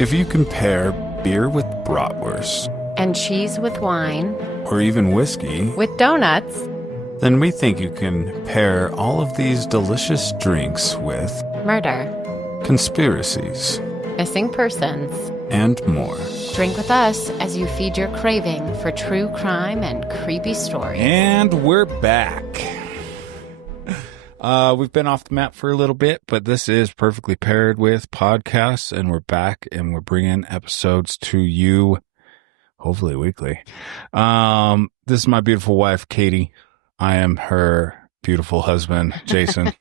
If you compare beer with bratwurst, and cheese with wine, or even whiskey with donuts, then we think you can pair all of these delicious drinks with murder, conspiracies, missing persons, and more. Drink with us as you feed your craving for true crime and creepy stories. And we're back. We've been off the map for a little bit, but this is Perfectly Paired with podcasts, and we're back, and we're bringing episodes to you, hopefully weekly. This is my beautiful wife, Katie. I am her beautiful husband, Jason.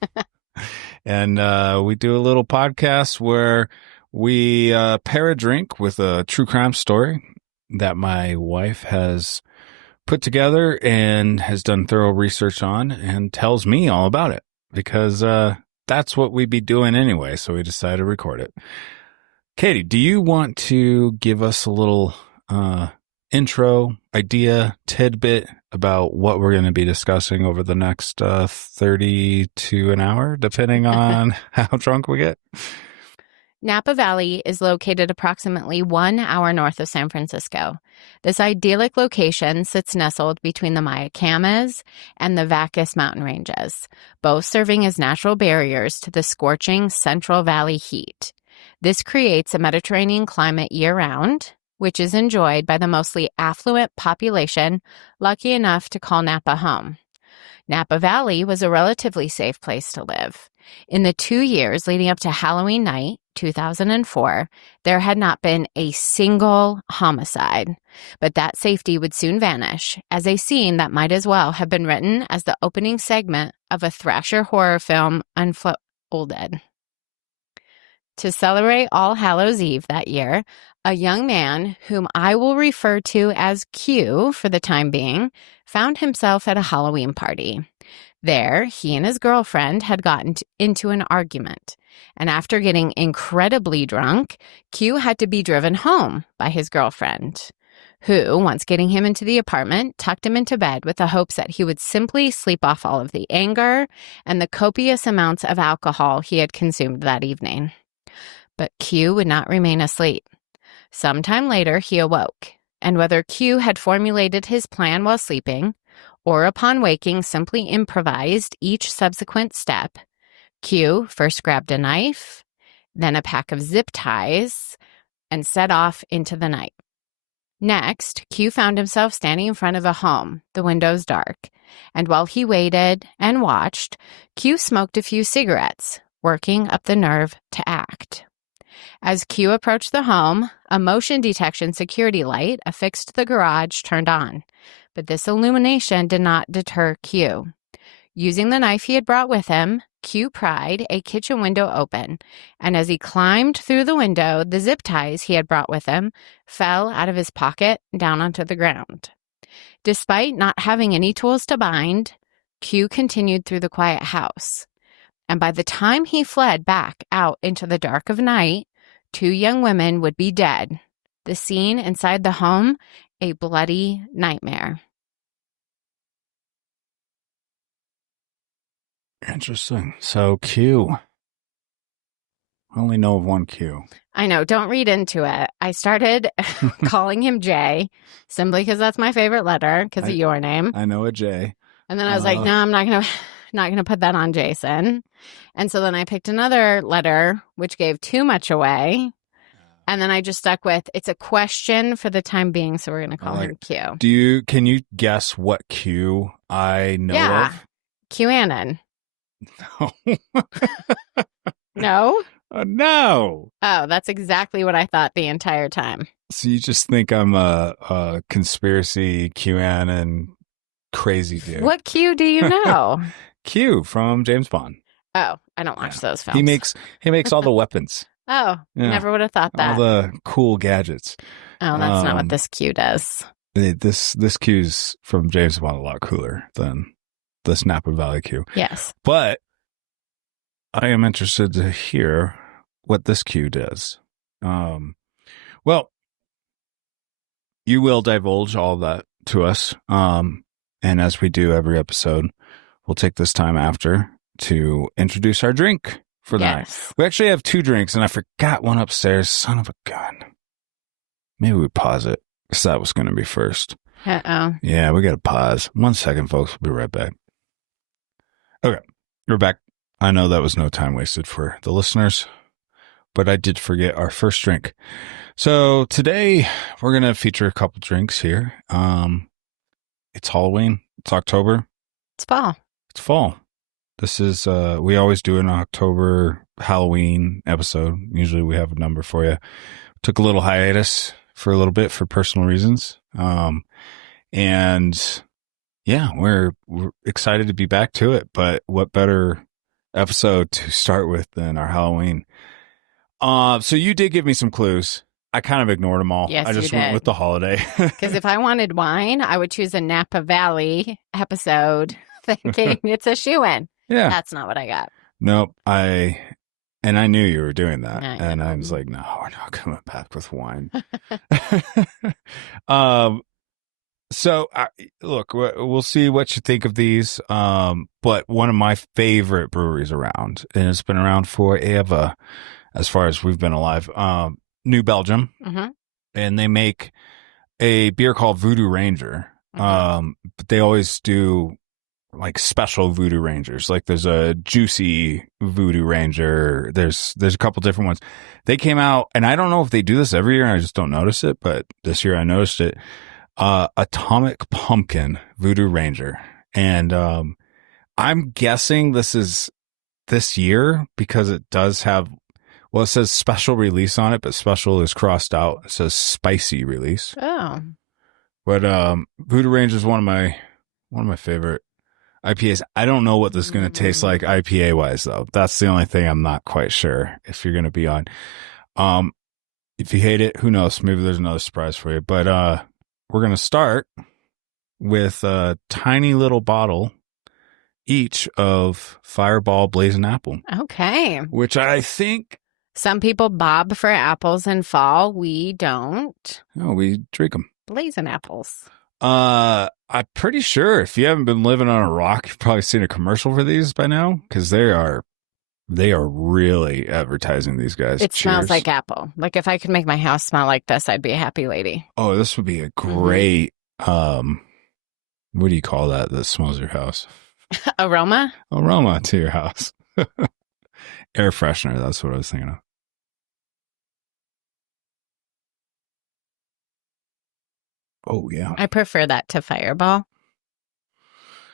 And we do a little podcast where we pair a drink with a true crime story that my wife has put together and has done thorough research on and tells me all about it because that's what we'd be doing anyway. So we decided to record it. Katie, do you want to give us a little intro, idea, tidbit about what we're going to be discussing over the next 30 to an hour, depending on how drunk we get? Napa Valley is located approximately 1 hour north of San Francisco. This idyllic location sits nestled between the Mayacamas and the Vacas mountain ranges, both serving as natural barriers to the scorching Central Valley heat. This creates a Mediterranean climate year-round, which is enjoyed by the mostly affluent population lucky enough to call Napa home. Napa Valley was a relatively safe place to live. In the 2 years leading up to Halloween night, 2004, there had not been a single homicide. But that safety would soon vanish as a scene that might as well have been written as the opening segment of a Thrasher horror film unfolded. To celebrate All Hallows Eve that year, a young man, whom I will refer to as Q for the time being, found himself at a Halloween party. There, he and his girlfriend had gotten into an argument, and after getting incredibly drunk, Q had to be driven home by his girlfriend, who, once getting him into the apartment, tucked him into bed with the hopes that he would simply sleep off all of the anger and the copious amounts of alcohol he had consumed that evening. But Q would not remain asleep. Sometime later, he awoke, and whether Q had formulated his plan while sleeping, or upon waking simply improvised each subsequent step, Q first grabbed a knife, then a pack of zip ties, and set off into the night. Next, Q found himself standing in front of a home, the windows dark, and while he waited and watched, Q smoked a few cigarettes, working up the nerve to act. As Q approached the home, a motion detection security light affixed to the garage turned on, but this illumination did not deter Q. Using the knife he had brought with him, Q pried a kitchen window open, and as he climbed through the window, the zip ties he had brought with him fell out of his pocket down onto the ground. Despite not having any tools to bind, Q continued through the quiet house. And by the time he fled back out into the dark of night, 2 young women would be dead. The scene inside the home, a bloody nightmare. Interesting. So Q. I only know of one Q. I know. Don't read into it. I started calling him J, simply because that's my favorite letter, because of your name. I know a J. And then I was like, no, I'm not gonna put that on Jason. And so then I picked another letter, which gave too much away. And then I just stuck with, it's a question for the time being, so we're gonna call him Q. Can you guess what Q I know of? QAnon. No. No? No. Oh, that's exactly what I thought the entire time. So you just think I'm a conspiracy QAnon crazy dude. What Q do you know? Q from James Bond. Oh, I don't watch those films. He makes all the weapons. Oh, never would have thought that. All the cool gadgets. Oh, that's not what this Q does. This Q's from James Bond a lot cooler than this Napa Valley Q. Yes. But I am interested to hear what this Q does. Well, you will divulge all that to us. And as we do every episode, we'll take this time after to introduce our drink for the night. Yes. We actually have 2 drinks, and I forgot one upstairs. Son of a gun. Maybe we pause it, because that was going to be first. Uh-oh. Yeah, we got to pause. 1 second, folks. We'll be right back. Okay, we're back. I know that was no time wasted for the listeners, but I did forget our first drink. So today we're going to feature a couple drinks here. It's Halloween. It's October. It's fall. It's fall. This is, we always do an October Halloween episode. Usually we have a number for you. Took a little hiatus for a little bit for personal reasons. And yeah, we're excited to be back to it, but what better episode to start with than our Halloween? So you did give me some clues. I kind of ignored them all. Yes, I just you went did. with the holiday. Because if I wanted wine, I would choose a Napa Valley episode thinking it's a shoe-in. Yeah. That's not what I got. Nope. I knew you were doing that. I And know. I was like, no, we're not coming back with wine. So look, we'll see what you think of these. But one of my favorite breweries around, and it's been around forever as far as we've been alive, New Belgium. Mm-hmm. And they make a beer called Voodoo Ranger. Mm-hmm. But they always do like special Voodoo Rangers. Like there's a juicy Voodoo Ranger. There's a couple different ones. They came out, and I don't know if they do this every year, and I just don't notice it, but this year I noticed it. Atomic Pumpkin Voodoo Ranger. And I'm guessing this is this year because it does have, well, it says special release on it, but special is crossed out. It says spicy release. Oh. But Voodoo Ranger is one of my favorite IPAs. I don't know what this is going to taste like IPA wise, though. That's the only thing I'm not quite sure if you're going to be on. If you hate it, who knows? Maybe there's another surprise for you. But we're going to start with a tiny little bottle each of Fireball Blazing Apple. Okay. Which I think... Some people bob for apples in fall. We don't. Oh, we drink them. Blazing apples. I'm pretty sure if you haven't been living on a rock, you've probably seen a commercial for these by now, because they are really advertising these guys. It Cheers. smells like apple. Like if I could make my house smell like this, I'd be a happy lady. Oh, this would be a great, what do you call that smells your house? Aroma? Aroma to your house. Air freshener, that's what I was thinking of. Oh, yeah. I prefer that to Fireball.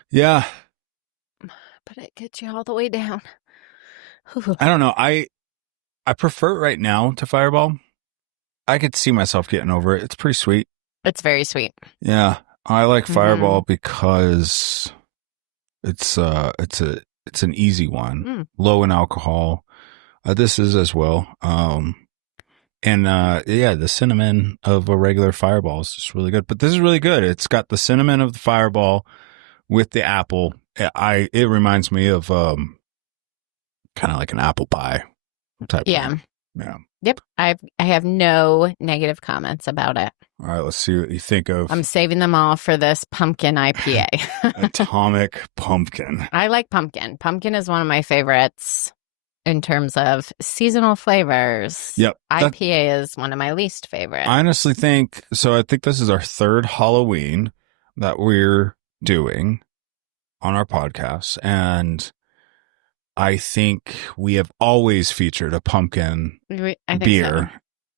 Yeah. But it gets you all the way down. I don't know. I prefer it right now to Fireball. I could see myself getting over it. It's pretty sweet. It's very sweet. Yeah. I like Fireball because it's an easy one. Low in alcohol. This is as well. And the cinnamon of a regular Fireball is just really good. But this is really good. It's got the cinnamon of the Fireball with the apple. It reminds me of kind of like an apple pie type. Yeah. Thing. Yeah. Yep. I have no negative comments about it. All right. Let's see what you think of. I'm saving them all for this pumpkin IPA. Atomic Pumpkin. I like pumpkin. Pumpkin is one of my favorites. In terms of seasonal flavors, yep, IPA is one of my least favorite. I honestly think, so I think this is our third Halloween that we're doing on our podcast. And I think we have always featured a pumpkin beer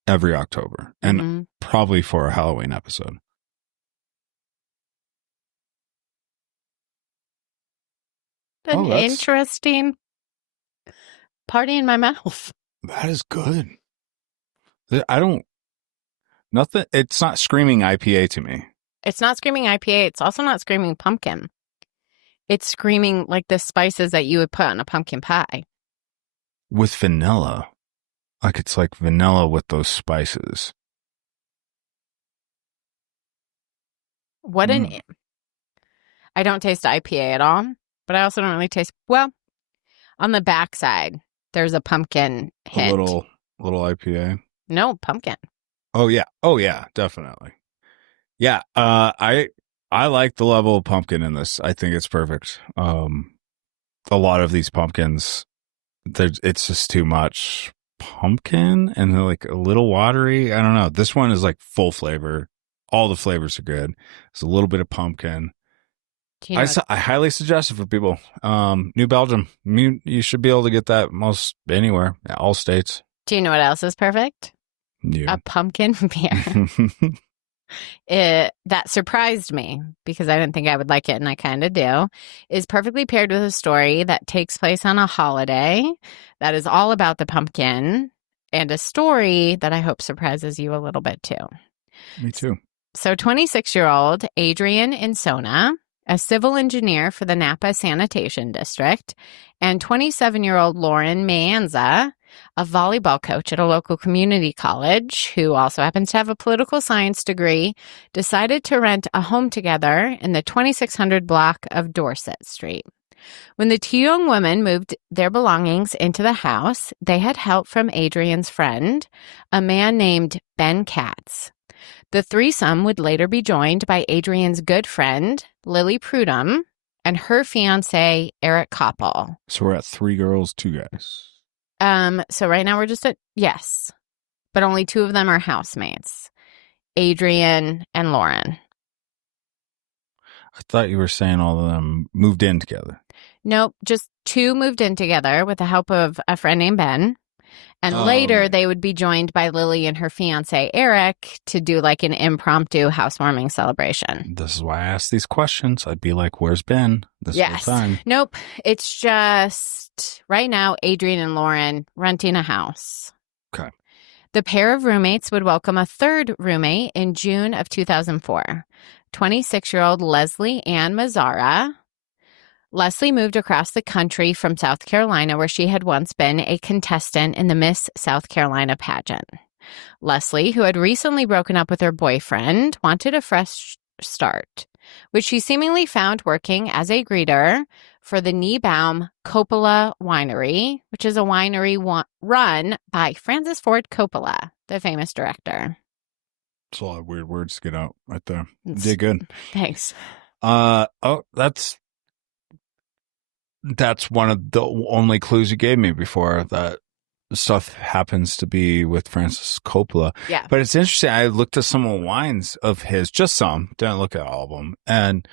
every October. And probably for a Halloween episode. An interesting... party in my mouth. That is good. It's not screaming IPA to me. It's not screaming IPA. It's also not screaming pumpkin. It's screaming like the spices that you would put on a pumpkin pie. With vanilla. Like it's like vanilla with those spices. I don't taste IPA at all, but I also don't really taste, well, on the backside. There's a pumpkin hint. A little IPA. No, pumpkin. Oh yeah, definitely. Yeah, I like the level of pumpkin in this. I think it's perfect. A lot of these pumpkins, it's just too much pumpkin and they're like a little watery. I don't know. This one is like full flavor. All the flavors are good. There's a little bit of pumpkin. Do you know I highly suggest it for people. New Belgium. You should be able to get that most anywhere. All states. Do you know what else is perfect? You. A pumpkin beer. That surprised me because I didn't think I would like it, and I kind of do. Is perfectly paired with a story that takes place on a holiday that is all about the pumpkin, and a story that I hope surprises you a little bit too. Me too. So 26-year-old Adrian Insona, a civil engineer for the Napa Sanitation District, and 27-year-old Lauren Mayanza, a volleyball coach at a local community college who also happens to have a political science degree, decided to rent a home together in the 2600 block of Dorset Street. When the two young women moved their belongings into the house, they had help from Adrian's friend, a man named Ben Katz. The threesome would later be joined by Adrian's good friend, Lily Prudhomme, and her fiancé, Eric Koppel. So we're at 3 girls, 2 guys. So right now we're just at, yes, but only 2 of them are housemates, Adrian and Lauren. I thought you were saying all of them moved in together. Nope, just 2 moved in together with the help of a friend named Ben. And later they would be joined by Lily and her fiancé, Eric, to do like an impromptu housewarming celebration. This is why I asked these questions. I'd be like, where's Ben this whole time? Nope. It's just right now, Adrian and Lauren renting a house. Okay. The pair of roommates would welcome a third roommate in June of 2004, 26-year-old Leslie Ann Mazzara. Leslie moved across the country from South Carolina, where she had once been a contestant in the Miss South Carolina pageant. Leslie, who had recently broken up with her boyfriend, wanted a fresh start, which she seemingly found working as a greeter for the Niebaum Coppola Winery, which is a winery run by Francis Ford Coppola, the famous director. It's a lot of weird words to get out right there. You did good. Thanks. That's one of the only clues you gave me before, that stuff happens to be with Francis Coppola. Yeah. But it's interesting. I looked at some of the wines of his, just some, didn't look at all of them. And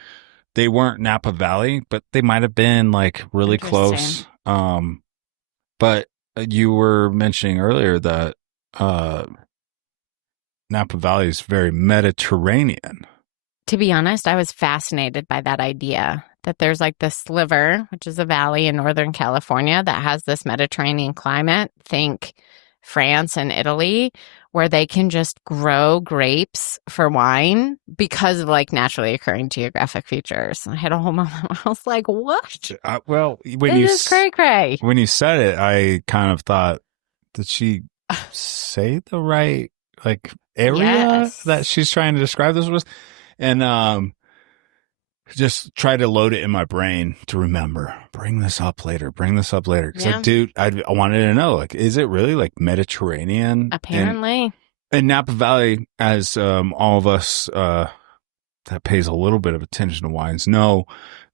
they weren't Napa Valley, but they might have been like really close. But you were mentioning earlier that Napa Valley is very Mediterranean. To be honest, I was fascinated by that idea that there's like this sliver, which is a valley in Northern California that has this Mediterranean climate. Think France and Italy, where they can just grow grapes for wine because of like naturally occurring geographic features. I had a whole moment where I was like, what? Well, It is cray-cray. When you said it, I kind of thought, did she say the right like area that she's trying to describe this with? And just try to load it in my brain to remember. Bring this up later. Because I wanted to know, like, is it really like Mediterranean? Apparently. And Napa Valley, as all of us that pays a little bit of attention to wines know,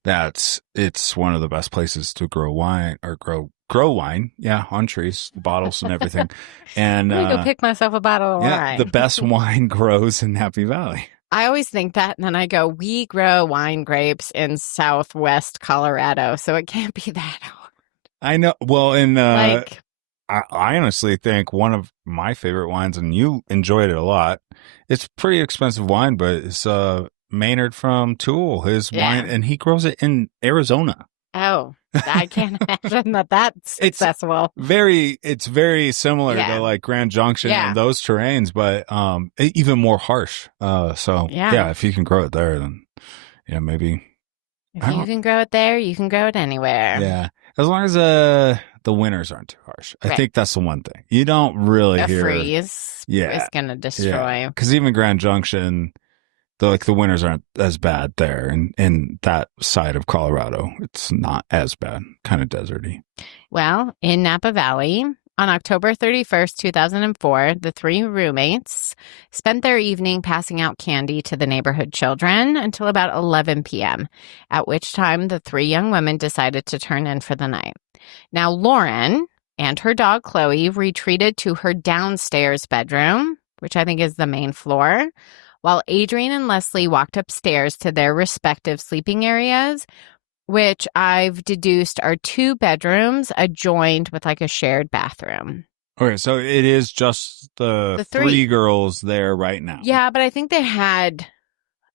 that it's one of the best places to grow wine or grow wine. Yeah, on trees, bottles and everything. And I'm gonna go pick myself a bottle of wine. The best wine grows in Napa Valley. I always think that, and then I go, we grow wine grapes in Southwest Colorado, so it can't be that hard. I know. Well, I honestly think one of my favorite wines, and you enjoyed it a lot. It's pretty expensive wine, but it's Maynard from Tool, his wine, and he grows it in Arizona. Oh, I can't imagine that's successful. It's very similar to like Grand Junction and those terrains, but even more harsh. If you can grow it there, then maybe. If you can grow it there, you can grow it anywhere. Yeah, as long as the winters aren't too harsh. I think that's the one thing you don't really hear. A freeze is going to destroy. Because even Grand Junction, the winters aren't as bad there, and in that side of Colorado, it's not as bad, kind of deserty. Well, in Napa Valley, on October 31st, 2004, the 3 roommates spent their evening passing out candy to the neighborhood children until about 11 p.m., at which time the 3 young women decided to turn in for the night. Now, Lauren and her dog Chloe retreated to her downstairs bedroom, which I think is the main floor, while Adrian and Leslie walked upstairs to their respective sleeping areas, which I've deduced are 2 bedrooms adjoined with like a shared bathroom. Okay, so it is just the 3 girls there right now. Yeah, but I think they had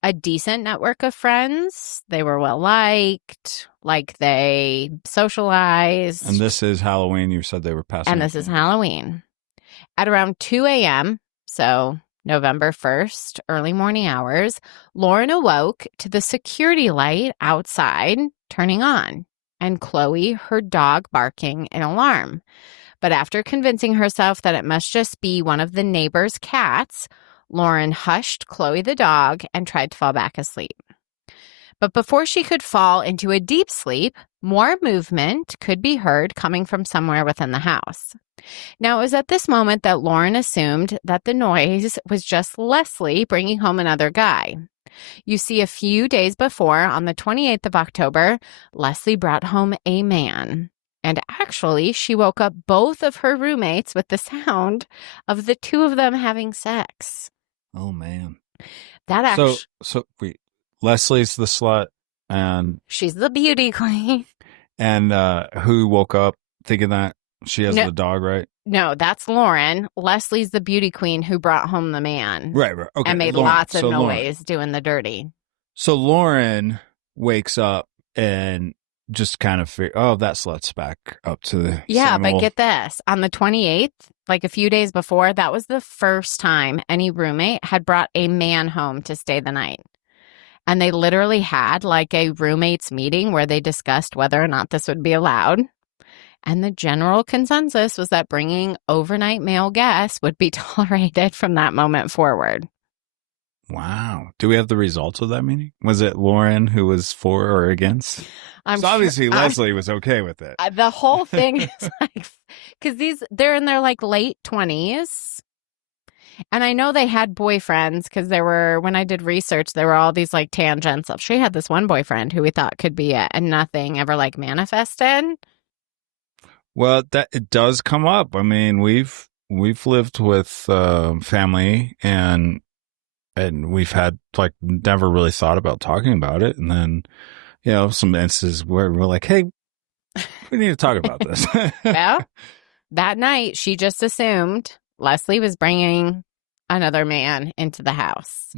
a decent network of friends. They were well liked, like they socialized. And this is Halloween. You said they were passing. And this is Halloween. At around 2 a.m., so November 1st, early morning hours, Lauren awoke to the security light outside turning on and Chloe, her dog, barking in alarm. But after convincing herself that it must just be one of the neighbor's cats, Lauren hushed Chloe the dog and tried to fall back asleep. But before she could fall into a deep sleep, more movement could be heard coming from somewhere within the house. Now, it was at this moment that Lauren assumed that the noise was just Leslie bringing home another guy. You see, a few days before, on the 28th of October, Leslie brought home a man. And actually, she woke up both of her roommates with the sound of the 2 of them having sex. Oh, man. That actually... So wait, Leslie's the slut and... She's the beauty queen. And who woke up thinking that she has the dog, right? No, that's Lauren. Leslie's the beauty queen who brought home the man. Right. Okay. And made lots of noise doing the dirty. So Lauren wakes up and just kind of figure, that slut's back up to the Yeah, but get this. On the 28th, like a few days before, that was the first time any roommate had brought a man home to stay the night. And they literally had like a roommates meeting where they discussed whether or not this would be allowed. And the general consensus was that bringing overnight male guests would be tolerated from that moment forward. Wow. Do we have the results of that meeting? Was it Lauren who was for or against? Obviously Leslie was okay with it. The whole thing is like, because they're in their like late 20s. And I know they had boyfriends because when I did research, there were all these like tangents of she had this one boyfriend who we thought could be it and nothing ever like manifested. Well, it does come up. I mean, we've lived with family and we've had like never really thought about talking about it. And then, some instances where we're like, hey, we need to talk about this. Well, that night she just assumed Leslie was bringing another man into the house,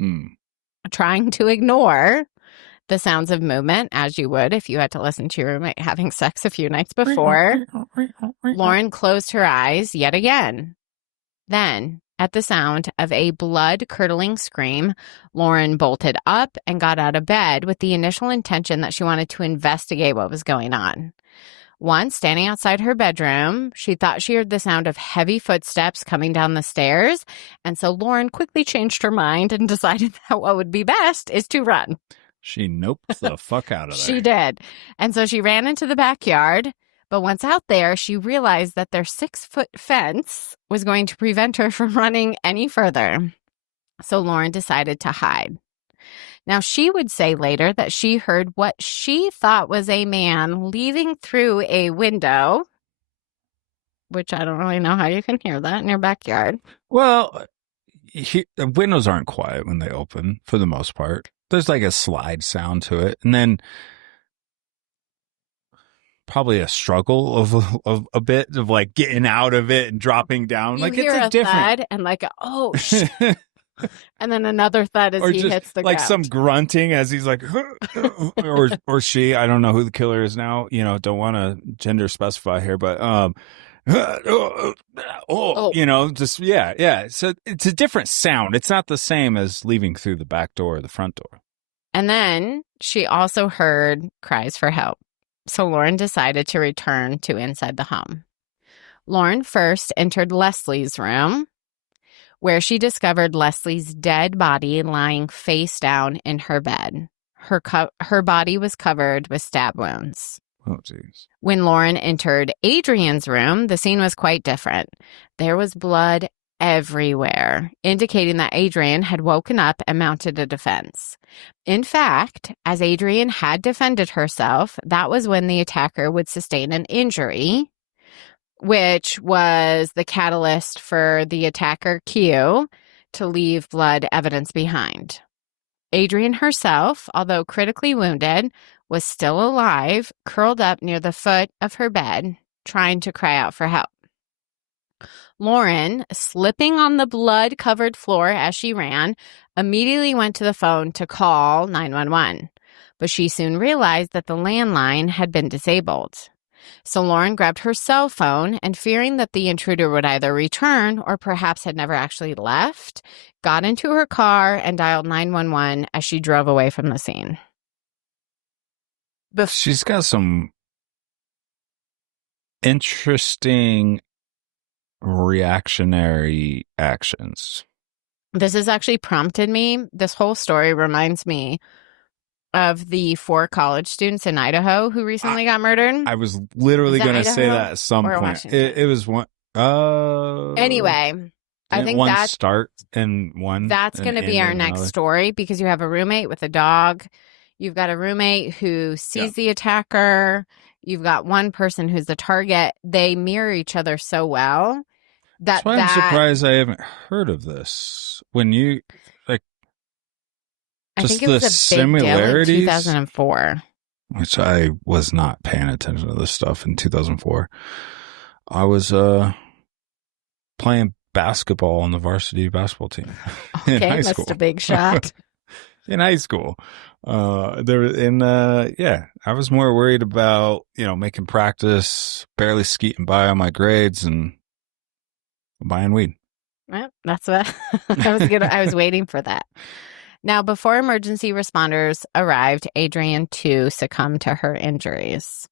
trying to ignore the sounds of movement, as you would if you had to listen to your roommate having sex a few nights before. Lauren closed her eyes yet again. Then, at the sound of a blood-curdling scream, Lauren bolted up and got out of bed with the initial intention that she wanted to investigate what was going on. Once, standing outside her bedroom, she thought she heard the sound of heavy footsteps coming down the stairs, and so Lauren quickly changed her mind and decided that what would be best is to run. She noped the fuck out of there. She did. And so she ran into the backyard, but once out there, she realized that their 6-foot fence was going to prevent her from running any further. So Lauren decided to hide. Now, she would say later that she heard what she thought was a man leaving through a window, which I don't really know how you can hear that in your backyard. Well, windows aren't quiet when they open, for the most part. There's like a slide sound to it. And then probably a struggle of a bit of like getting out of it and dropping down. You like hear it's a different thud and like, shit. And then another thud as he hits the ground. Like some grunting as he's like, or she, I don't know who the killer is now. Don't want to gender specify here, but, just, yeah. So it's a different sound. It's not the same as leaving through the back door or the front door. And then she also heard cries for help. So Lauren decided to return to inside the home. Lauren first entered Leslie's room, where she discovered Leslie's dead body lying face down in her bed. Her body was covered with stab wounds. Oh, jeez. When Lauren entered Adrian's room, the scene was quite different. There was blood everywhere, indicating that Adrian had woken up and mounted a defense. In fact, as Adrian had defended herself, that was when the attacker would sustain an injury, which was the catalyst for the attacker Q to leave blood evidence behind. Adrian herself, although critically wounded, was still alive, curled up near the foot of her bed, trying to cry out for help. Lauren, slipping on the blood-covered floor as she ran, immediately went to the phone to call 911, but she soon realized that the landline had been disabled. So Lauren grabbed her cell phone and, fearing that the intruder would either return or perhaps had never actually left, got into her car and dialed 911 as she drove away from the scene. She's got some interesting reactionary actions. This has actually prompted me. This whole story reminds me of the 4 college students in Idaho who recently got murdered. I was literally going to say that at some point. Washington? It was one. Anyway, I think one start and one. That's going to be our next story, because you have a roommate with a dog. You've got a roommate who sees the attacker. You've got one person who's the target. They mirror each other so well. That's why I'm surprised I haven't heard of this. When you like, I think it was a big deal in 2004. Which I was not paying attention to this stuff in 2004. I was playing basketball on the varsity basketball team. Okay, that's a big shot. In high school. I was more worried about, making practice, barely skeeting by on my grades, and buying weed. Well, that's what I was waiting for that. Now, before emergency responders arrived, Adrian too succumbed to her injuries.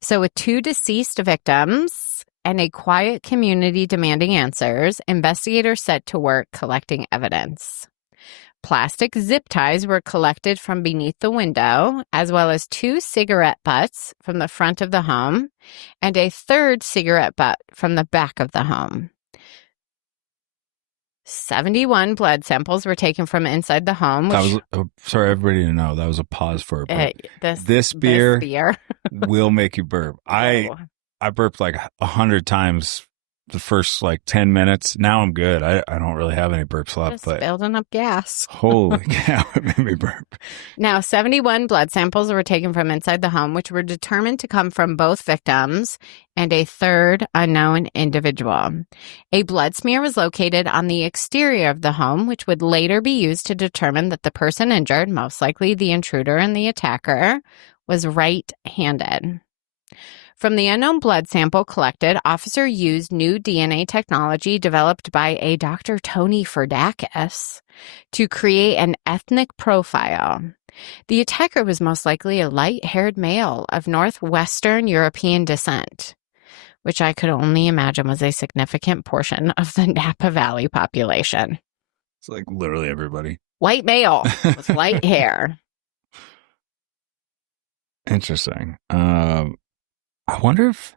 So with 2 deceased victims and a quiet community demanding answers, investigators set to work collecting evidence. Plastic zip ties were collected from beneath the window, as well as 2 cigarette butts from the front of the home and a 3rd cigarette butt from the back of the home. 71 blood samples were taken from inside the home. Sorry, everybody to know, that was a pause for a burp. This beer will make you burp. I burped like 100 times the first 10 minutes. Now I'm good. I don't really have any burps left. Just building up gas. Holy cow, it made me burp. Now, 71 blood samples were taken from inside the home, which were determined to come from both victims and a 3rd unknown individual. A blood smear was located on the exterior of the home, which would later be used to determine that the person injured, most likely the intruder and the attacker, was right-handed. From the unknown blood sample collected, officer used new DNA technology developed by a Dr. Tony Ferdakis to create an ethnic profile. The attacker was most likely a light-haired male of Northwestern European descent, which I could only imagine was a significant portion of the Napa Valley population. It's like literally everybody. White male with light hair. Interesting. I wonder if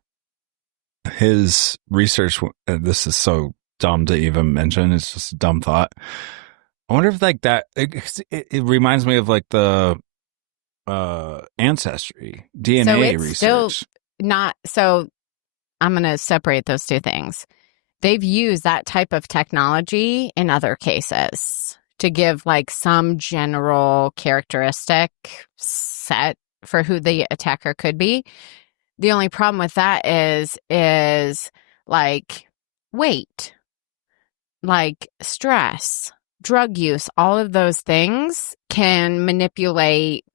his research, this is so dumb to even mention, it's just a dumb thought. I wonder if that, it reminds me of the ancestry, DNA research. Still not, so I'm going to separate those 2 things. They've used that type of technology in other cases to give some general characteristic set for who the attacker could be. The only problem with that is weight, stress, drug use, all of those things can manipulate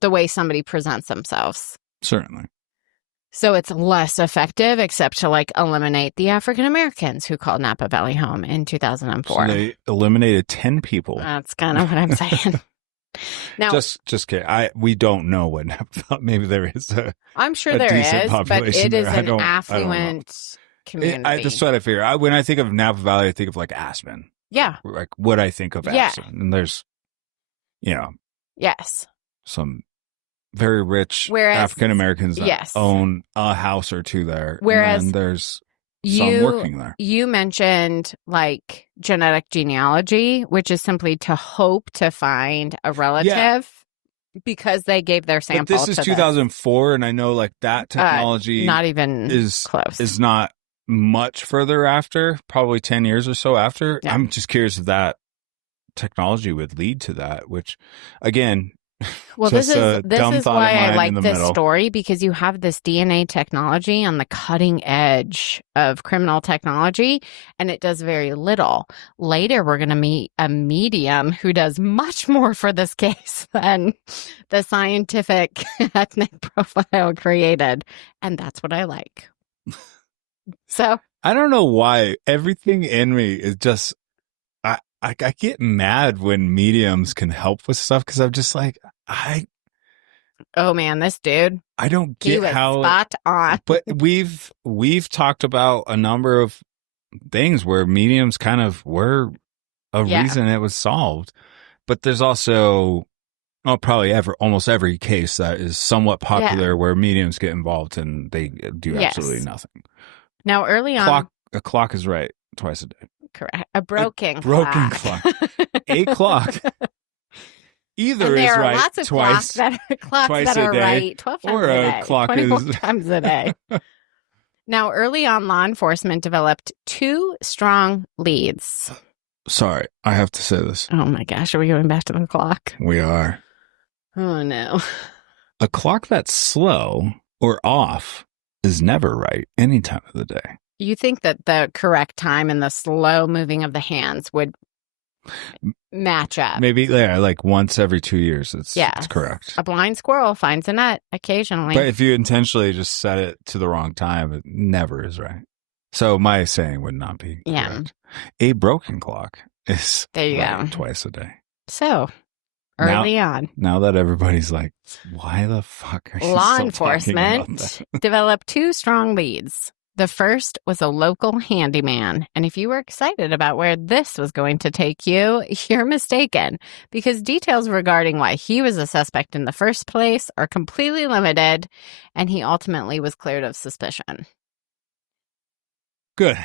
the way somebody presents themselves. Certainly. So it's less effective, except to eliminate the African Americans who called Napa Valley home in 2004. So they eliminated 10 people. That's kind of what I'm saying. Now, just kidding. We don't know what maybe there is I'm sure there is, but it is an affluent community. That's what I figure. When I think of Napa Valley, I think of Aspen. Yeah. What I think of Aspen. And there's, yes, some very rich African Americans that own a house or 2 there. Whereas and there's So I'm working there. You mentioned like genetic genealogy, which is simply to hope to find a relative because they gave their sample. But this is 2004, and I know like that technology not even close. Is not much further after, probably 10 years or so after. Yeah. I'm just curious if that technology would lead to that, which again, well, this is why I like this story, because you have this DNA technology on the cutting edge of criminal technology, and it does very little. Later, we're going to meet a medium who does much more for this case than the scientific ethnic profile created, and that's what I like. So I don't know why everything in me is just I get mad when mediums can help with stuff, because I'm just like, oh man, this dude, I don't get how spot on. But we've talked about a number of things where mediums kind of were a reason it was solved. But there's also probably almost every case that is somewhat popular where mediums get involved and they do absolutely nothing. Now, early on, a clock is right twice a day. Correct. A broken clock. A clock. Either is right lots of twice. Clocks that are right 12 times or a day. A clock 24 is times a day. Now, early on, law enforcement developed two strong leads. Sorry, I have to say this. Oh my gosh, are we going back to the clock? We are. Oh no. A clock that's slow or off is never right any time of the day. You think that the correct time and the slow moving of the hands would match up? Maybe like once every 2 years. It's correct. A blind squirrel finds a nut occasionally. But if you intentionally just set it to the wrong time, it never is right. So my saying would not be correct. A broken clock is there you go. Twice a day. So early on. Now that everybody's like, why the fuck are you law enforcement developed two strong leads. The first was a local handyman, and if you were excited about where this was going to take you, you're mistaken, because details regarding why he was a suspect in the first place are completely limited, and he ultimately was cleared of suspicion. Good.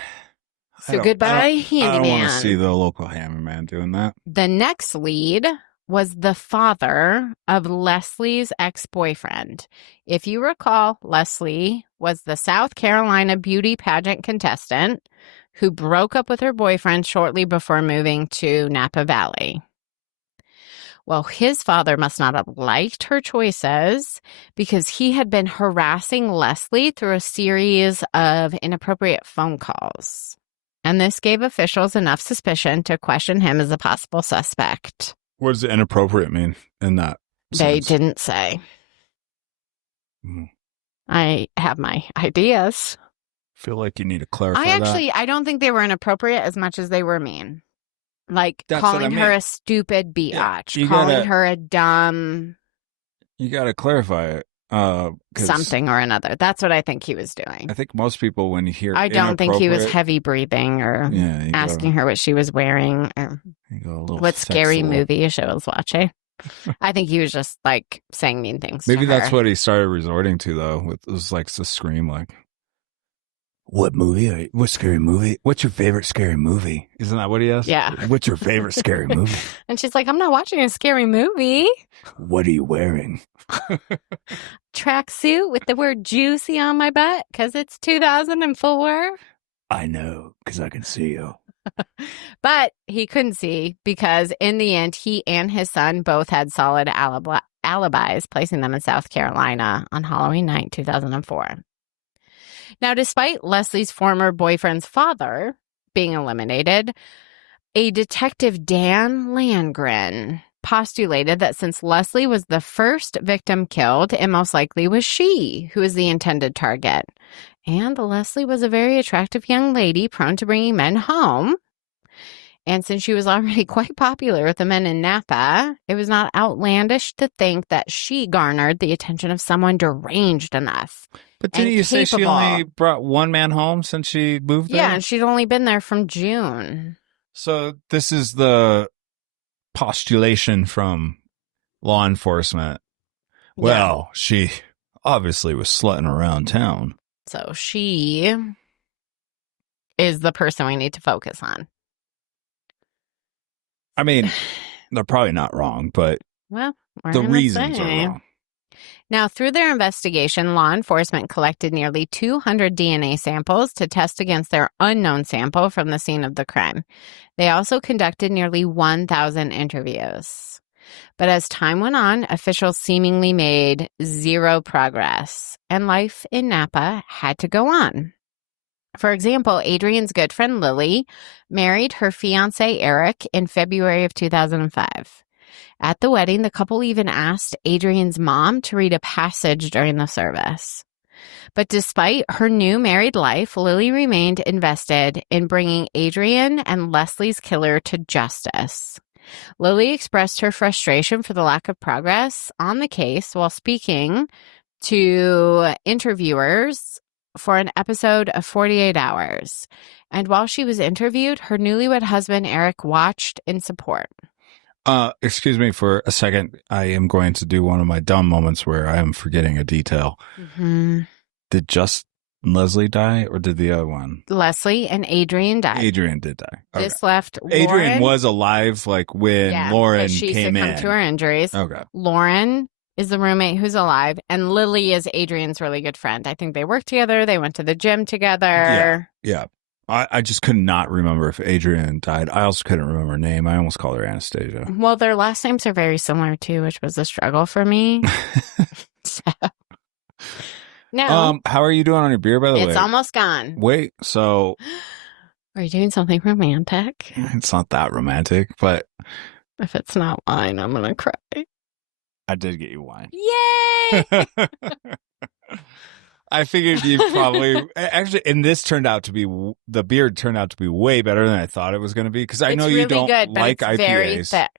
So goodbye, handyman. I don't want to see the local handyman doing that. The next lead was the father of Leslie's ex-boyfriend. If you recall, Leslie was the South Carolina beauty pageant contestant who broke up with her boyfriend shortly before moving to Napa Valley. Well, his father must not have liked her choices because he had been harassing Leslie through a series of inappropriate phone calls. And this gave officials enough suspicion to question him as a possible suspect. What does inappropriate mean in that sense? They didn't say. I have my ideas. Feel like you need to clarify that. I don't think they were inappropriate as much as they were mean. Like calling her a stupid biatch, calling her a dumb... You got to clarify it. Something or another. That's what I think he was doing. I think most people, when you hear I don't think he was heavy breathing or asking her what she was wearing or what scary movie she was watching. I think he was just like saying mean things. Maybe that's what he started resorting to, though. It was like to scream like, "What movie? What scary movie? What's your favorite scary movie?" Isn't that what he asked? Yeah. What's your favorite scary movie? And she's like, "I'm not watching a scary movie." What are you wearing? Tracksuit with the word juicy on my butt because it's 2004. I know, because I can see you. But he couldn't see because in the end, he and his son both had solid alibis, placing them in South Carolina on Halloween night, 2004. Now, despite Leslie's former boyfriend's father being eliminated, a detective, Dan Landgren, postulated that since Leslie was the first victim killed, it most likely was she who was the intended target. And Leslie was a very attractive young lady prone to bringing men home. And since she was already quite popular with the men in Napa, it was not outlandish to think that she garnered the attention of someone deranged enough. But didn't you say she only brought one man home since she moved there? Yeah, and she'd only been there from June. So this is the postulation from law enforcement. Well, she obviously was slutting around town. So she is the person we need to focus on. I mean, they're probably not wrong, but Well, the reasons are wrong. Now, through their investigation, law enforcement collected nearly 200 DNA samples to test against their unknown sample from the scene of the crime. They also conducted nearly 1,000 interviews. But as time went on, officials seemingly made zero progress, and life in Napa had to go on. For example, Adrian's good friend Lily married her fiancé Eric in February of 2005. At the wedding, the couple even asked Adrian's mom to read a passage during the service. But despite her new married life, Lily remained invested in bringing Adrian and Leslie's killer to justice. Lily expressed her frustration for the lack of progress on the case while speaking to interviewers for an episode of 48 Hours. And while she was interviewed, her newlywed husband, Eric, watched in support. Excuse me for a second. I am going to do one of my dumb moments where I am forgetting a detail. Mm-hmm. Did just Leslie die or did the other one? Leslie and Adrian died. Adrian did die. Okay. This left Lauren. Adrian was alive like when Lauren she came succumbed in. to her injuries. Okay. Lauren is the roommate who's alive, and Lily is Adrian's really good friend. I think they work together. They went to the gym together. Yeah. I just could not remember if Adrian died. I also couldn't remember her name. I almost called her Anastasia. Well, their last names are very similar too, which was a struggle for me. So. No. How are you doing on your beer, by the way? It's almost gone. Wait, so are you doing something romantic? It's not that romantic, but if it's not wine, I'm gonna cry. I did get you wine. Yay! I figured you probably actually, and this turned out to be the beer turned out to be way better than I thought it was going to be because I know you don't good, like but it's IPAs. Very thick.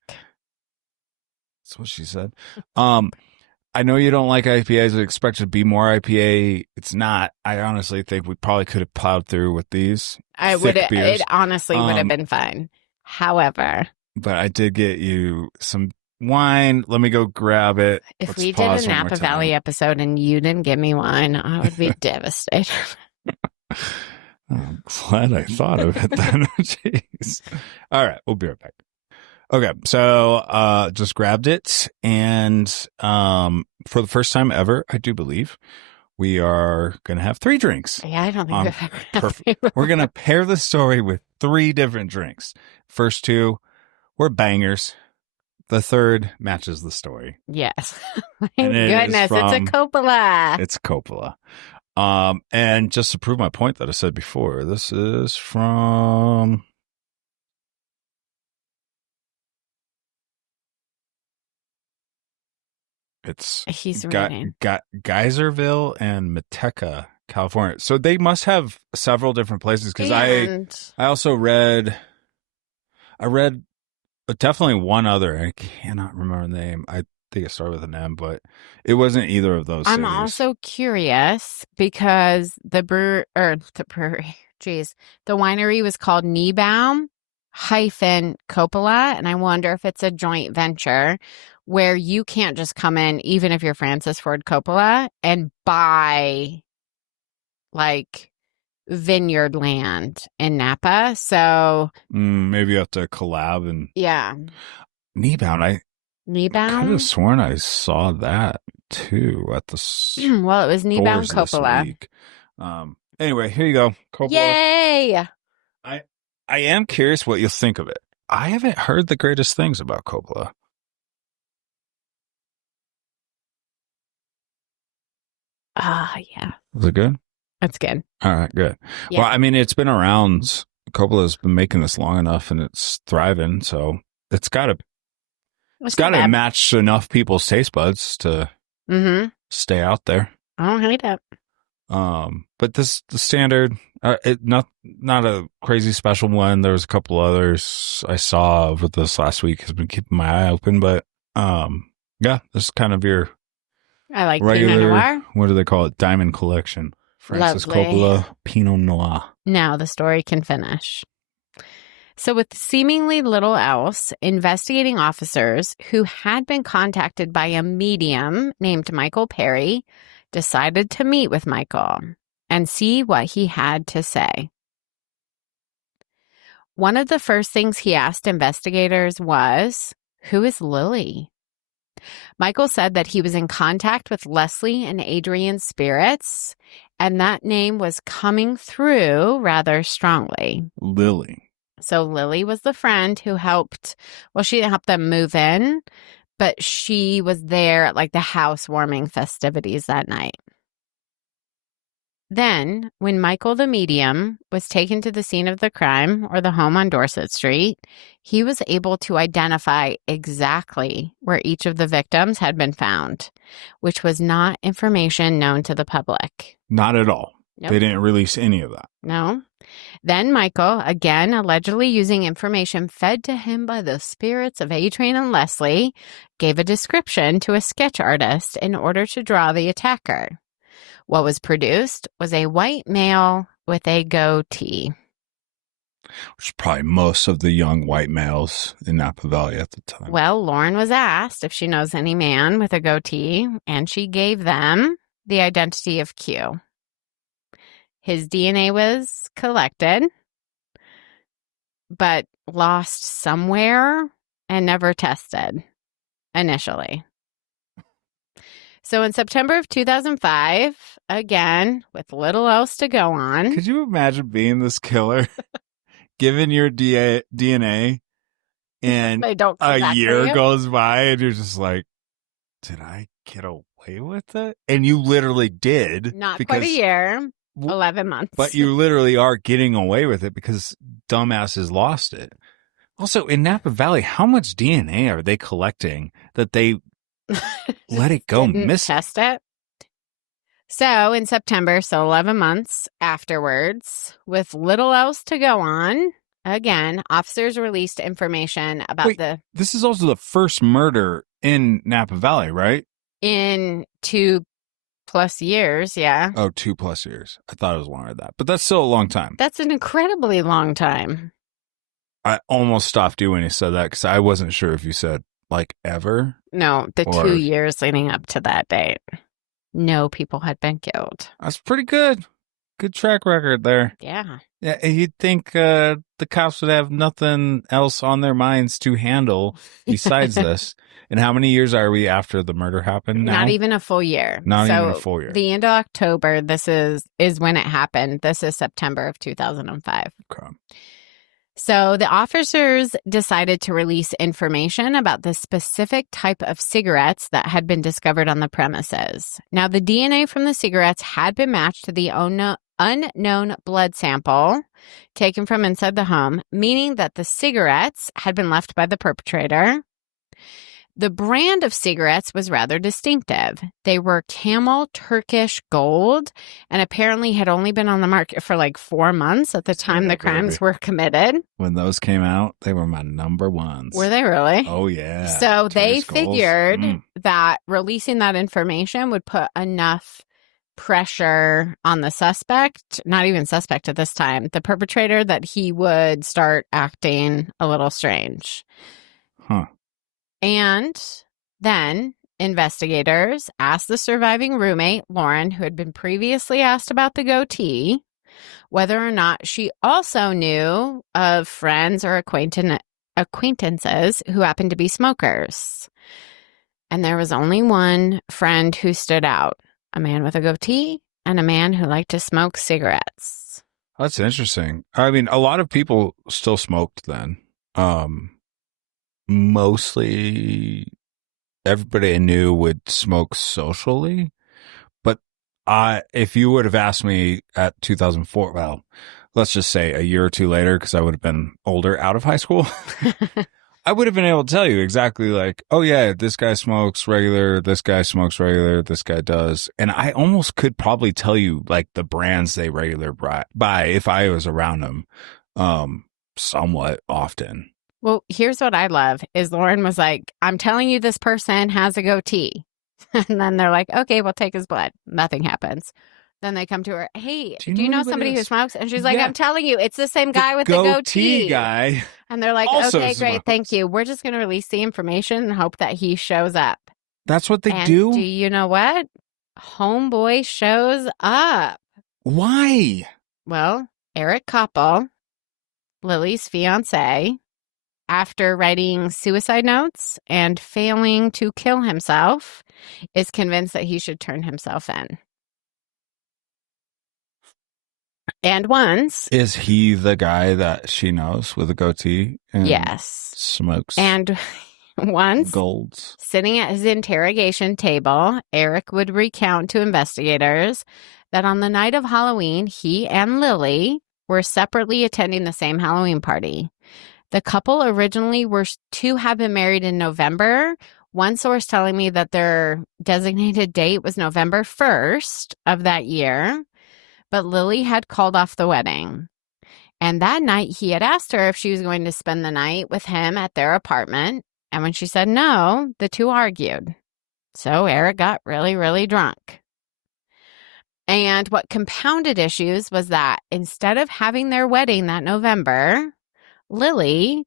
That's what she said. I know you don't like IPAs. I expect it to be more IPA. It's not. I honestly think we probably could have plowed through with these. It honestly would have been fine. However, but I did get you some wine. Let me go grab it. If we did a Napa Valley episode and you didn't give me wine, I would be devastated. I'm glad I thought of it then. Jeez. All right, we'll be right back. Okay, so just grabbed it, and for the first time ever, I do believe, we are going to have 3 drinks. Yeah, I don't think we've ever perfect. We're going to pair the story with 3 different drinks. First 2 were bangers. The third matches the story. Yes. Thank goodness. It's a Coppola. It's Coppola. And just to prove my point that I said before, this is from... He's reading. Geyserville and Meteca, California. So they must have several different places because I also read... definitely one other. I cannot remember the name. I think it started with an M, but it wasn't either of those. I'm also curious because the winery was called Niebaum Coppola, and I wonder if it's a joint venture where you can't just come in, even if you're Francis Ford Coppola, and buy like vineyard land in Napa. So maybe you have to collab and Niebaum. I could have sworn I saw that too at the well, it was Niebaum Coppola. Anyway, here you go. Coppola. Yay! I am curious what you'll think of it. I haven't heard the greatest things about Coppola. Yeah. Was it good? That's good. All right, good. Yeah. Well, I mean, it's been around. Coppola's been making this long enough, and it's thriving. So it's got to match enough people's taste buds to stay out there. I don't hate it. But the standard, not a crazy special one. There was a couple others I saw over this last week. Has been keeping my eye open, but yeah, this is kind of your. I like regular, Pinot Noir. What do they call it? Diamond Collection. Francis Lovely. Coppola Pinot Noir. Now the story can finish. So with seemingly little else, investigating officers who had been contacted by a medium named Michael Perry decided to meet with Michael and see what he had to say. One of the first things he asked investigators was, "Who is Lily?" Michael said that he was in contact with Leslie and Adrian's spirits, and that name was coming through rather strongly. Lily. So Lily was the friend who helped, well, she didn't help them move in, but she was there at like the housewarming festivities that night. Then, when Michael the medium was taken to the scene of the crime, or the home on Dorset Street, he was able to identify exactly where each of the victims had been found, which was not information known to the public. Not at all. Nope. They didn't release any of that. No. Then Michael, again allegedly using information fed to him by the spirits of Adrian and Leslie, gave a description to a sketch artist in order to draw the attacker. What was produced was a white male with a goatee. Which is probably most of the young white males in Napa Valley at the time. Well, Lauren was asked if she knows any man with a goatee, and she gave them the identity of Q. His DNA was collected, but lost somewhere and never tested initially. So in September of 2005, again, with little else to go on. Could you imagine being this killer, given your DNA, and They don't a come year back for you? goes by and you're just like, did I get away with it? And you literally did. Not quite a year, 11 months. But you literally are getting away with it because dumbasses lost it. Also, in Napa Valley, how much DNA are they collecting that they let it go missing? Test it. So in September, so 11 months afterwards, with little else to go on, again, officers released information about This is also the first murder in Napa Valley, right? In 2+ years, yeah. Oh, 2+ years. I thought it was longer than that, but that's still a long time. That's an incredibly long time. I almost stopped you when you said that because I wasn't sure if you said like ever. No, the 2 years leading up to that date. No people had been killed. That's pretty good. Good track record there. Yeah. Yeah, you'd think the cops would have nothing else on their minds to handle besides this. And how many years are we after the murder happened now? Not even a full year. Not even a full year. The end of October, this is when it happened. This is September of 2005. Okay. So the officers decided to release information about the specific type of cigarettes that had been discovered on the premises. Now, the DNA from the cigarettes had been matched to the unknown blood sample taken from inside the home, meaning that the cigarettes had been left by the perpetrator. The brand of cigarettes was rather distinctive. They were Camel Turkish Gold and apparently had only been on the market for like 4 months at the time the crimes were committed. When those came out, they were my number ones. Were they really? Oh, yeah. So they figured that releasing that information would put enough pressure on the suspect, not even suspect at this time, the perpetrator, that he would start acting a little strange. Huh. And then investigators asked the surviving roommate, Lauren, who had been previously asked about the goatee, whether or not she also knew of friends or acquaintances who happened to be smokers. And there was only one friend who stood out, a man with a goatee and a man who liked to smoke cigarettes. That's interesting. I mean, a lot of people still smoked then. Mostly everybody I knew would smoke socially, but if you would have asked me at 2004, well, let's just say a year or two later, because I would have been older, out of high school, I would have been able to tell you exactly like, oh yeah, this guy smokes regular, this guy smokes regular, this guy does. And I almost could probably tell you like the brands they regular buy if I was around them somewhat often. Well, here's what I love is Lauren was like, I'm telling you this person has a goatee. And then they're like, okay, we'll take his blood. Nothing happens. Then they come to her, hey, do you know somebody who smokes? And she's like, I'm telling you, it's the same guy with the goatee guy. And they're like, also okay, great, smokes. thank you. We're just going to release the information and hope that he shows up. That's what they and do? Do you know what? Homeboy shows up. Why? Well, Eric Koppel, Lily's fiance, after writing suicide notes and failing to kill himself, is convinced that he should turn himself in. And once... Is he the guy that she knows with a goatee? And yes. Smokes. And once, golds. Sitting at his interrogation table, Eric would recount to investigators that on the night of Halloween, he and Lily were separately attending the same Halloween party. The couple originally were to have been married in November. One source telling me that their designated date was November 1st of that year, but Lily had called off the wedding. And that night, he had asked her if she was going to spend the night with him at their apartment. And when she said no, the two argued. So Eric got really, really drunk. And what compounded issues was that instead of having their wedding that November, Lily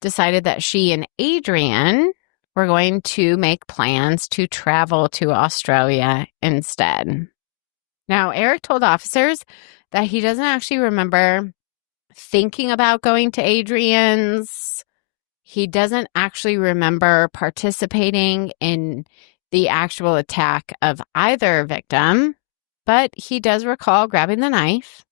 decided that she and Adrian were going to make plans to travel to Australia instead. Now, Eric told officers that he doesn't actually remember thinking about going to Adrian's. He doesn't actually remember participating in the actual attack of either victim, but he does recall grabbing the knife,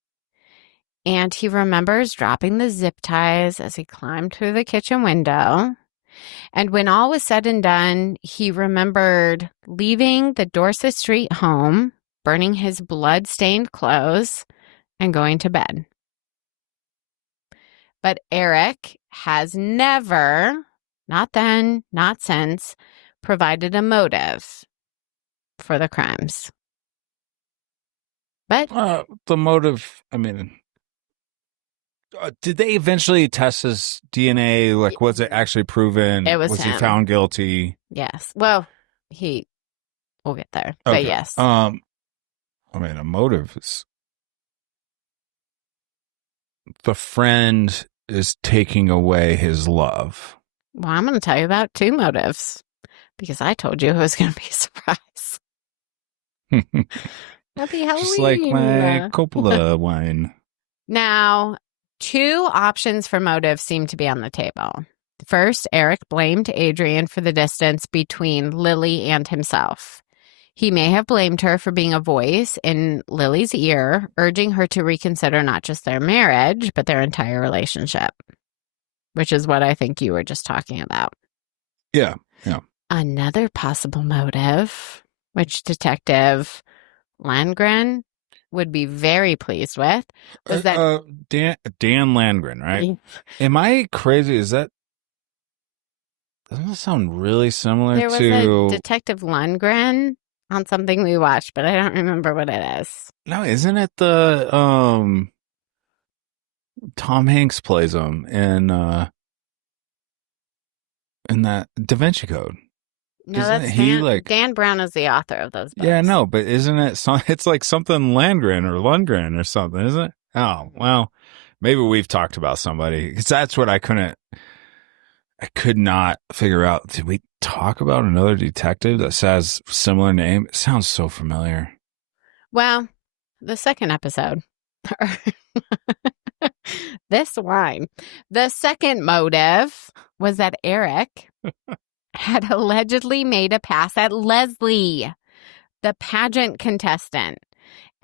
and he remembers dropping the zip ties as he climbed through the kitchen window. And when all was said and done, he remembered leaving the Dorset Street home, burning his blood-stained clothes, and going to bed. But Eric has never, not then, not since, provided a motive for the crimes. But the motive, I mean, did they eventually test his DNA? Like, was it actually proven? It was he him. found guilty? Yes. Well, we'll get there. Okay. But yes. I mean, a motive is the friend is taking away his love. Well, I'm going to tell you about two motives because I told you it was going to be a surprise. Happy Halloween. Just like my Coppola wine. Now, two options for motive seem to be on the table. First, Eric blamed Adrian for the distance between Lily and himself. He may have blamed her for being a voice in Lily's ear, urging her to reconsider not just their marriage, but their entire relationship, which is what I think you were just talking about. Yeah. Another possible motive, which Detective Landgren would be very pleased with, was that Dan Landgren, right? Am I crazy? Doesn't that sound really similar there was to a Detective Lundgren on something we watched, but I don't remember what it is. No, isn't it the Tom Hanks plays him in that Da Vinci Code? No, isn't that's Dan Brown is the author of those books. Yeah, no, but isn't it it's like something Landgren or Lundgren or something, isn't it? Oh, well, maybe we've talked about somebody, because that's what I could not figure out. Did we talk about another detective that says similar name? It sounds so familiar. Well, the second episode. This wine. The second motive was that Eric had allegedly made a pass at Leslie, the pageant contestant,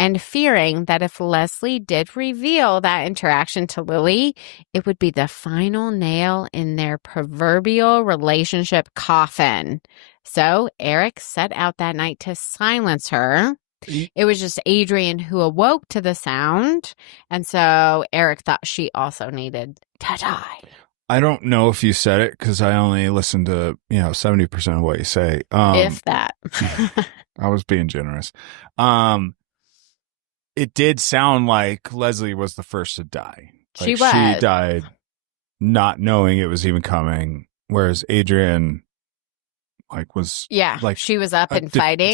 and fearing that if Leslie did reveal that interaction to Lily, it would be the final nail in their proverbial relationship coffin. So Eric set out that night to silence her. It was just Adrian who awoke to the sound, and so Eric thought she also needed to die. I don't know if you said it because I only listened to 70% of what you say. If that. I was being generous. It did sound like Leslie was the first to die. She was. She died not knowing it was even coming, whereas Adrian was she was up and fighting,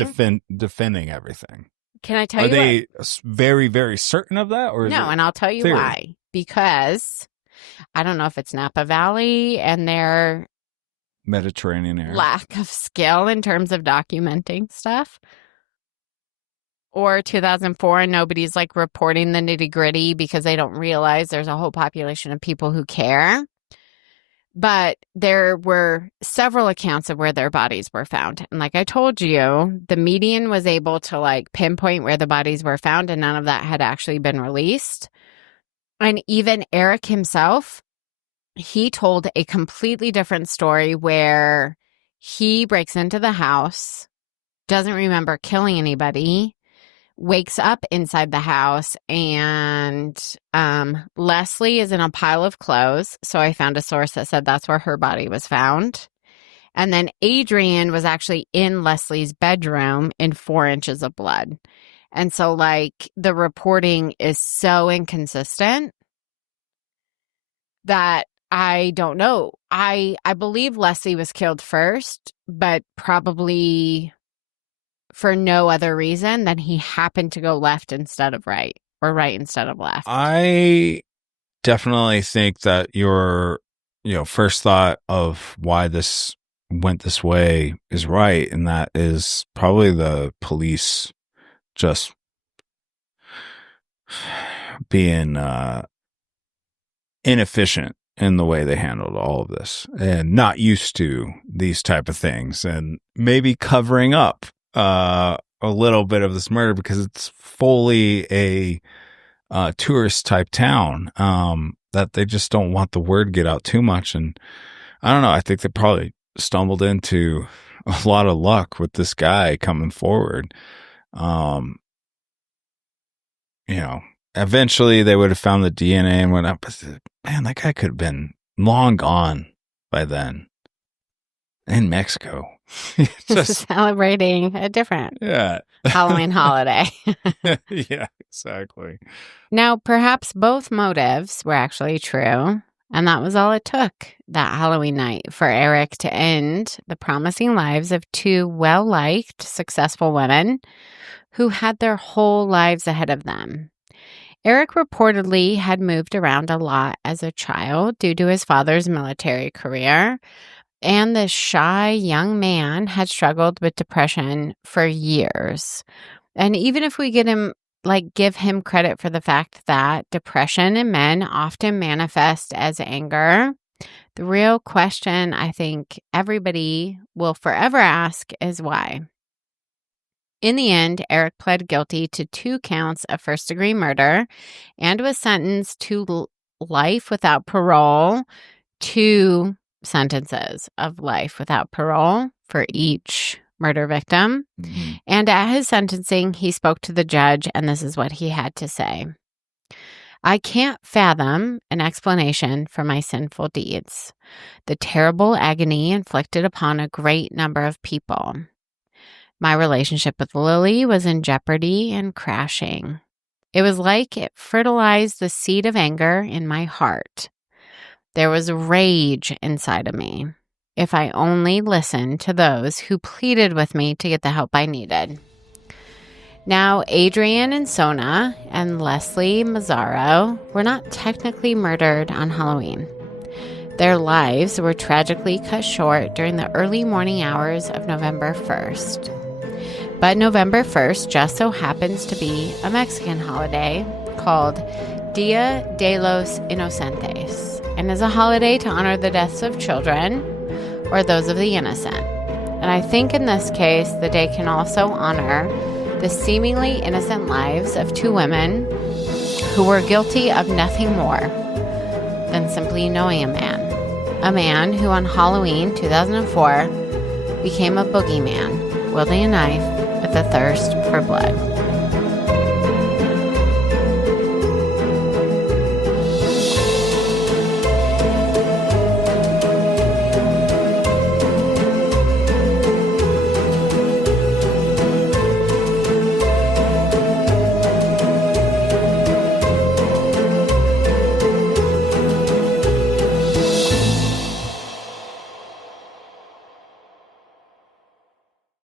defending everything. Can I tell you? Are they very, very certain of that, or no? And I'll tell you theory? Why. Because I don't know if it's Napa Valley and their Mediterranean area lack of skill in terms of documenting stuff, or 2004 and nobody's like reporting the nitty gritty because they don't realize there's a whole population of people who care. But there were several accounts of where their bodies were found. And like I told you, the median was able to like pinpoint where the bodies were found, and none of that had actually been released. And even Eric himself, he told a completely different story where he breaks into the house, doesn't remember killing anybody, wakes up inside the house, and Leslie is in a pile of clothes. So I found a source that said that's where her body was found. And then Adrian was actually in Leslie's bedroom in 4 inches of blood. And so like the reporting is so inconsistent that I don't know. I believe Leslie was killed first, but probably for no other reason than he happened to go left instead of right, or right instead of left. I definitely think that your, first thought of why this went this way is right, and that is probably the police just being inefficient in the way they handled all of this and not used to these type of things, and maybe covering up a little bit of this murder because it's fully a tourist type town, that they just don't want the word get out too much. And I don't know, I think they probably stumbled into a lot of luck with this guy coming forward. Eventually they would have found the DNA and went up, but man, that guy could have been long gone by then in Mexico. Just celebrating a different Halloween holiday. Yeah, exactly. Now, perhaps both motives were actually true, and that was all it took that Halloween night for Eric to end the promising lives of 2 well-liked, successful women who had their whole lives ahead of them. Eric reportedly had moved around a lot as a child due to his father's military career, and this shy young man had struggled with depression for years. And even if we give him credit for the fact that depression in men often manifest as anger, the real question I think everybody will forever ask is why. In the end, Eric pled guilty to 2 counts of first-degree murder and was sentenced to life without parole, 2 sentences of life without parole for each murder victim. Mm-hmm. And at his sentencing, he spoke to the judge, and this is what he had to say. I can't fathom an explanation for my sinful deeds, the terrible agony inflicted upon a great number of people. My relationship with Lily was in jeopardy and crashing. It was like it fertilized the seed of anger in my heart. There was rage inside of me. If I only listened to those who pleaded with me to get the help I needed. Now, Adrian and Sona and Leslie Mazzaro were not technically murdered on Halloween. Their lives were tragically cut short during the early morning hours of November 1st. But November 1st just so happens to be a Mexican holiday called Dia de los Inocentes, and is a holiday to honor the deaths of children or those of the innocent. And I think in this case, the day can also honor the seemingly innocent lives of 2 women who were guilty of nothing more than simply knowing a man who on Halloween 2004 became a boogeyman, wielding a knife with a thirst for blood.